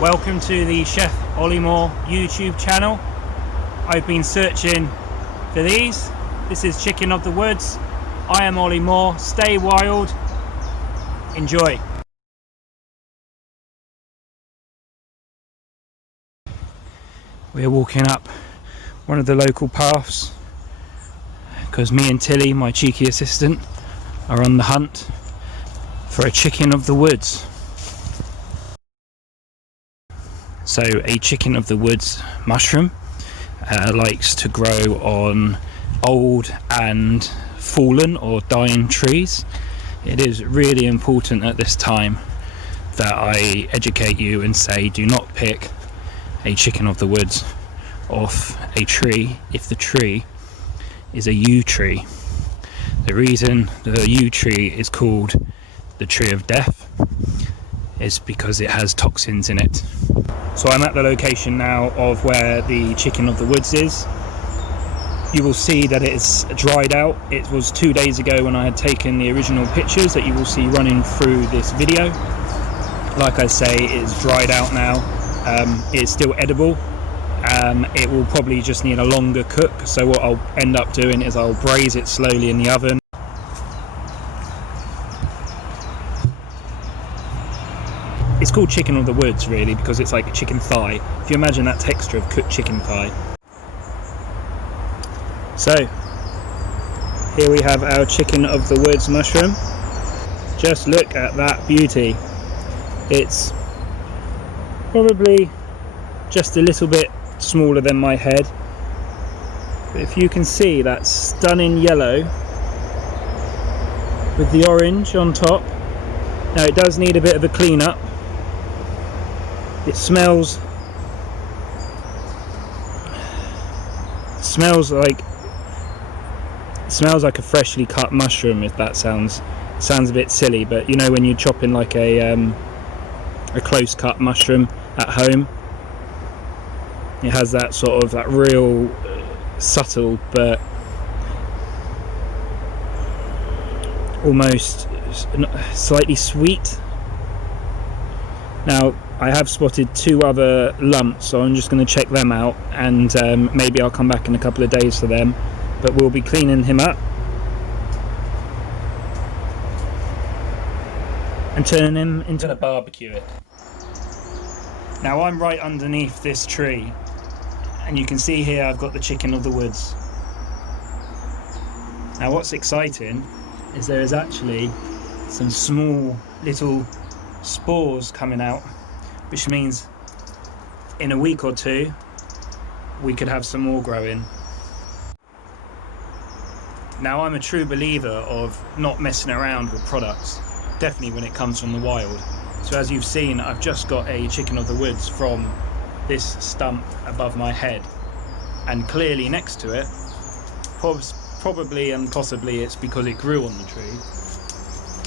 Welcome to the Chef Ollie YouTube channel. I've been searching for these. This is Chicken of the Woods. I am Ollie Moore. Stay wild. Enjoy. We're walking up one of the local paths because me and Tilly, my cheeky assistant, are on the hunt for a chicken of the woods. So a chicken of the woods mushroom likes to grow on old and fallen or dying trees. It is really important at this time that I educate you and say do not pick a chicken of the woods off a tree if the tree is a yew tree. The reason the yew tree is called the tree of death is because it has toxins in it. So I'm at the location now of where the chicken of the woods is. You will see that it's dried out. It was 2 days ago when I had taken the original pictures that you will see running through this video. Like I say, it is dried out now. It's still edible. It will probably just need a longer cook, so what I'll end up doing is I'll braise it slowly in the oven. It's called chicken of the woods really because it's like a chicken thigh. If you imagine that texture of cooked chicken thigh. So here we have our chicken of the woods mushroom. Just look at that beauty. It's probably just a little bit smaller than my head, but if you can see that stunning yellow with the orange on top. Now it does need a bit of a clean up. It smells like a freshly cut mushroom, if that sounds a bit silly, but you know when you're chopping like a close cut mushroom at home, it has that sort of that real subtle but almost slightly sweet. Now I have spotted 2 other lumps, so I'm just going to check them out, and maybe I'll come back in a couple of days for them, but we'll be cleaning him up and turning him into a barbecue it. Now I'm right underneath this tree, and you can see here I've got the chicken of the woods. Now what's exciting is there is actually some small little spores coming out, which means in a week or 2 we could have some more growing. Now I'm a true believer of not messing around with products, definitely when it comes from the wild. So as you've seen, I've just got a chicken of the woods from this stump above my head, and clearly next to it, probably and possibly it's because it grew on the tree,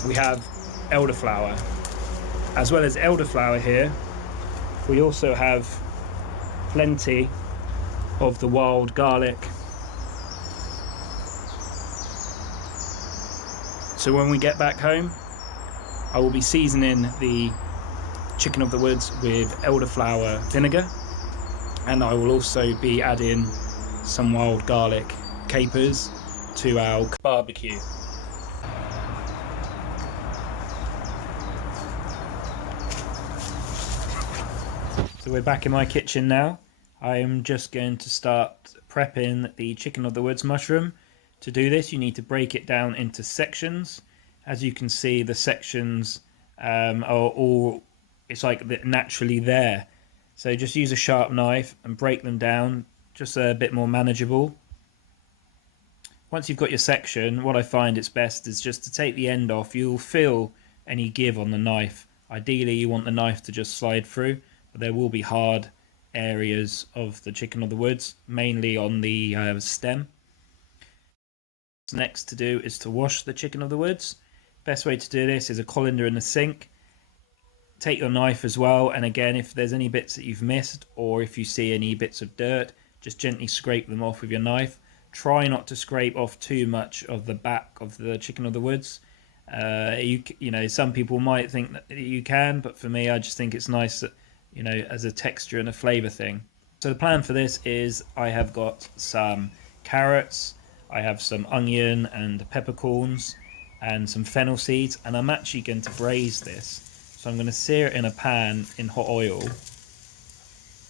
we have elderflower. As well as elderflower here, we also have plenty of the wild garlic. So when we get back home, I will be seasoning the chicken of the woods with elderflower vinegar, and I will also be adding some wild garlic capers to our barbecue. So we're back in my kitchen now. I am just going to start prepping the chicken of the woods mushroom. To do this, you need to break it down into sections. As you can see, the sections are all, it's like naturally there. So just use a sharp knife and break them down, just a bit more manageable. Once you've got your section, what I find it's best is just to take the end off. You'll feel any give on the knife. Ideally, you want the knife to just slide through, but there will be hard areas of the chicken of the woods, mainly on the stem. What's next to do is to wash the chicken of the woods. Best way to do this is a colander in the sink. Take your knife as well, and again, if there's any bits that you've missed, or if you see any bits of dirt, just gently scrape them off with your knife. Try not to scrape off too much of the back of the chicken of the woods. You know, some people might think that you can, but for me, I just think it's nice you know, as a texture and a flavour thing. So the plan for this is I have got some carrots, I have some onion and peppercorns, and some fennel seeds, and I'm actually going to braise this. So I'm going to sear it in a pan in hot oil,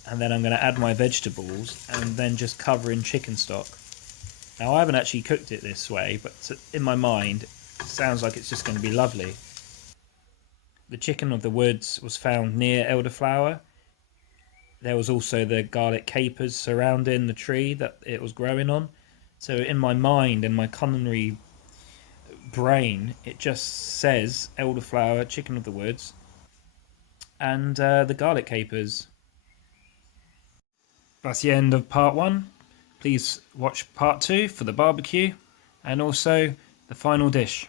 and then I'm going to add my vegetables and then just cover in chicken stock. Now I haven't actually cooked it this way, but in my mind it sounds like it's just going to be lovely. The chicken of the woods was found near elderflower. There was also the garlic capers surrounding the tree that it was growing on. So in my mind, in my culinary brain, it just says elderflower, chicken of the woods, and the garlic capers. That's the end of part one. Please watch part two for the barbecue and also the final dish.